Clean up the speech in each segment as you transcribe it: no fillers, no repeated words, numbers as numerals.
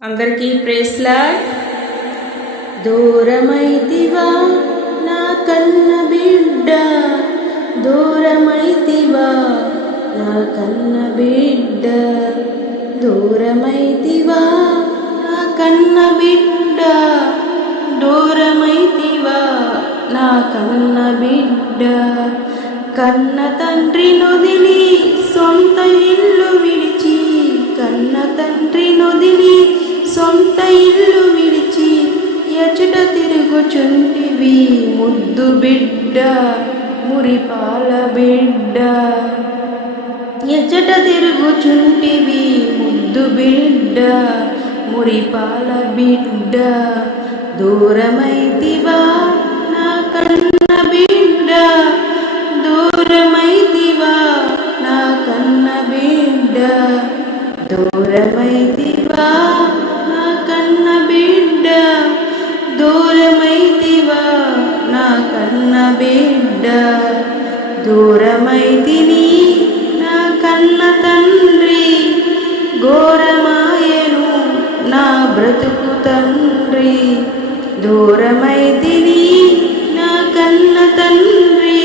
అందరికీ praise lord. దూరమైతివా నా కన్న బిడ్డ, దూరమైతివా నా కన్న బిడ్డ, దూరమైతివా నా కన్న బిడ్డ, దూరమైతివా నా కన్న బిడ్డ. కన్న తండ్రి నొదిలి సొంత ఇల్లు విడిచి, కన్న తండ్రి నొదిలి సొంత ఇల్లు విడిచి ఎచట తిరుగుచుంటివి ముద్దు బిడ్డ, మురిపాల బిడ్డ. ఎచట తిరుగుచుంటివి ముద్దు బిడ్డ, మురిపాల బిడ్డ. దూరమైతివా నా కన్న బిడ్డ, దూరమైతివా నా కన్న బిడ్డ, దూరమైతివా నా కన్న బిడ్డ, దూరమైతివా నా కన్న బిడ్డ. దూరమైతిని నా కన్న తండ్రి, ఘోరమాయెను నా బ్రతుకు తండ్రి. దూరమైతిని నా కన్న తండ్రి,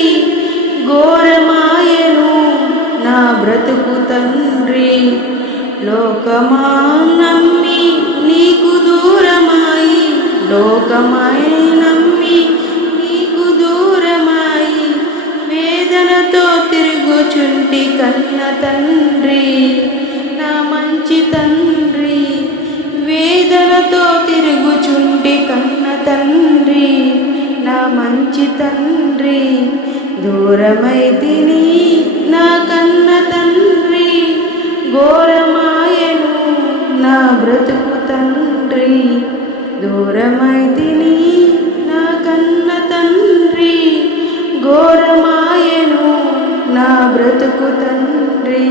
ఘోరమాయెను నా బ్రతుకు తండ్రి. లోకమా నమ్మి నీకు దూరమాయి, లోకమాయి నమ్మి నీకు దూరమాయి వేదనతో తిరుగుచుంటి కన్న తండ్రి, నా మంచి తండ్రి. వేదనతో తిరుగుచుంటి కన్న తండ్రి, నా మంచి తండ్రి. దూరమైతిని నా కన్న తండ్రి, ఘోరమాయెను నా బ్రతుకు తండ్రి. దూరమైతిని నా కన్న తండ్రి, ఘోరమాయెను నా బ్రతుకు తండ్రి.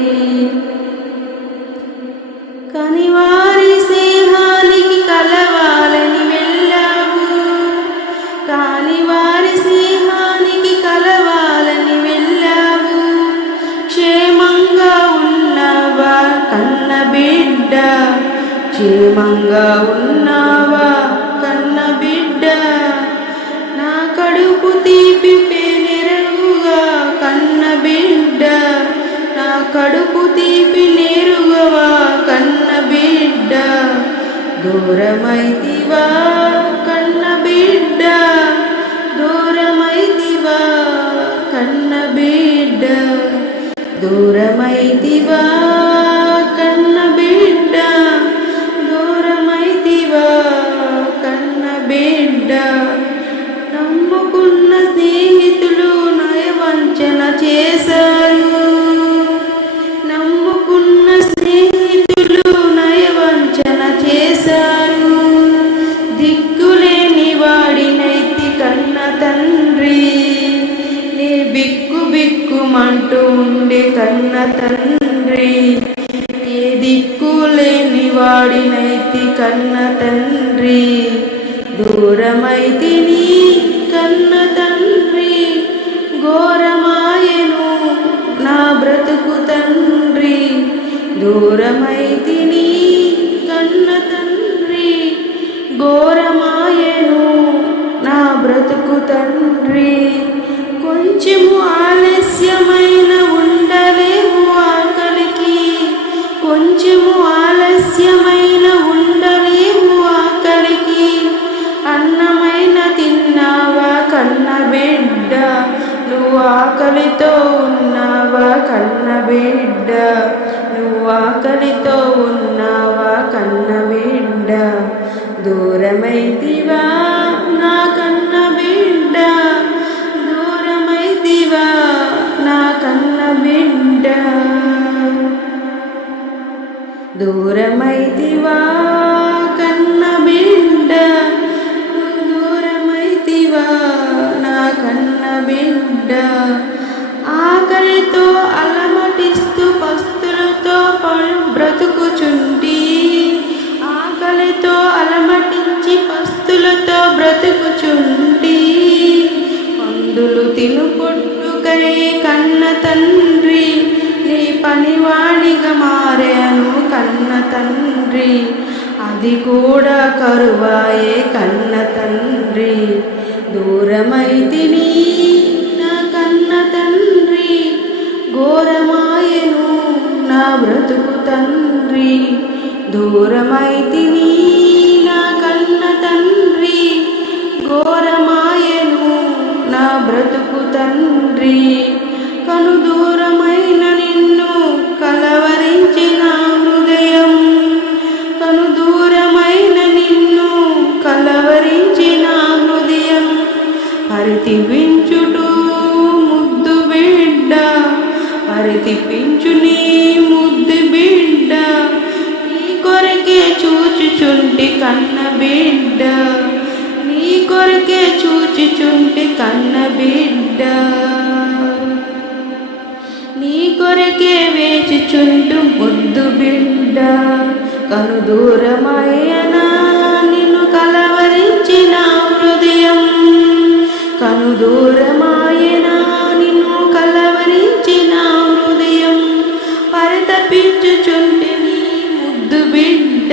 కనివారి స్నేహానికి కలవాలని వెళ్ళావు, కానివారి స్నేహానికి కలవాలని వెళ్ళావు. క్షేమంగా ఉన్నావా కన్న బిడ్డ, క్షేమంగా ఉన్నావా కన్న బిడ్డ. నా కడుపు తీపి నేరుగా కన్న బిడ్డ, నా కడుపు తీపి నేరుగవా కన్న బిడ్డ. దూరమైతివా కన్న బిడ్డ, దూరమైతివా కన్న బిడ్డ, దూరమైతివా కన్న బిడ్డ, దూరమైతివా కన్న బిడ్డ. నమ్ముకున్న స్నేహితులు నయవంచన చేశారు, నమ్ముకున్న స్నేహితులు నయవంచన చేశారు. దిక్కులేని వాడినైతి కన్న తండ్రి, నీ బిక్కు బిక్కుమంటూ ఉండే కన్న తండ్రి. ఏ దిక్కులేని వాడినైతి కన్న తండ్రి. దూరమైతిని కన్న తండ్రి, ఘోరమాయెను నా బ్రతుకు తండ్రి. దూరమైతిని కన్న తండ్రి, ఘోరమాయెను నా బ్రతుకు తండ్రి. కొంచెము ఆలస్యమైన ఉండలేవు ఆకలికి, కొంచెము ఆలస్యమైన ఉండలేవు ఆకలికి. అన్నమైన తిన్నావా కన్న బిడ్డ, నువ్వు ఆకలితో ఉన్నావా కన్న బిడ్డ, నువ్వు ఆకలితో ఉన్నావా కన్న బిడ్డ. దూరమైతివా నా కన్న బిడ్డ, దూరమైతివా నా కన్న బిడ్డ, దూరమైతివా కన్న బిడ్డ, దూరమైతివా నా కన్న బిడ్డ. ఆకలితో అలమటిస్తూ పస్తులతో బ్రతుకుచుంటి, ఆకలితో అలమటించి పస్తులతో బ్రతుకుచుంటి. పందులు తిను పొట్టుకై కన్న తండ్రి, నీ పనివాడిగా మారాను కన్న తండ్రి. అది కూడా కరువాయే కన్న తండ్రి. దూరమైతిని నా కన్న తండ్రి, ఘోరమాయెను నా బ్రతుకు తండ్రి. దూరమైతిని నా కన్న తండ్రి, ఘోరమాయెను నా బ్రతుకు తండ్రి. కను దూరమైన నిన్ను కలవరించిన హృదయం, కను దూరమైన నిన్ను కలవరించిన హృదయం. పరితిపించుటూ ముద్దు బిడ్డ, పరితిపించు నీ ముద్దు బిడ్డ. నీ కొరకే చూచుచుంటి కన్న బిడ్డ, నీ కొరకే చూచుచుంటి కన్న బిడ్డ. నీ కొరకే వేచుచుంటు ముద్దు బిడ్డ. కను దూరమయ్యనా నిన్ను కలవరించిన హృదయం, కను దూరమాయనా నిన్ను కలవరించిన హృదయం. పరితపించుచుంటి నీ ముద్దు బిడ్డ,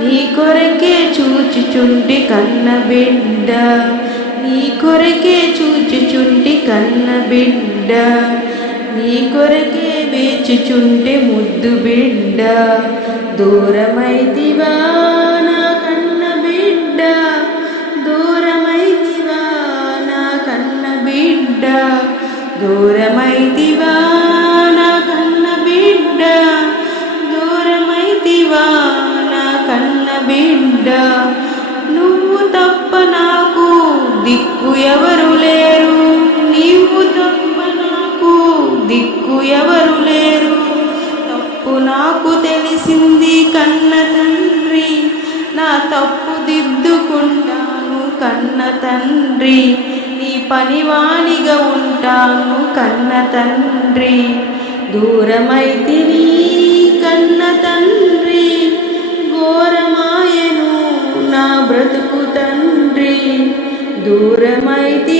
నీ కొరకే చూచుచుంటి కన్న బిడ్డ, నీ కొరకే చూచుచుంటి కన్న బిడ్డ. నీ కొరకే వేచుచుంటి ముద్దు బిడ్డ. దూరమైతివా నా కన్న బిడ్డ, దూరమైతివా నా కన్న బిడ్డ. దూరమైతివా నా కన్న బిడ్డ, దూరమైతివా నా కన్న బిడ్డ. నువ్వు తప్ప నాకు దిక్కు ఎవరు లేరు, నీవు తప్ప నాకు దిక్కు ఎవరు లేరు. తప్పు నాకు తెలిసింది కన్న తండ్రి, నా తప్పు దిద్దుకుంటాను కన్న తండ్రి. నీ పనివానిగా ఉంటాను కన్న తండ్రి. దూరమైతిని కన్న తండ్రి, ఘోరమాయెను నా బ్రతుకు తండ్రి. దూరమైతి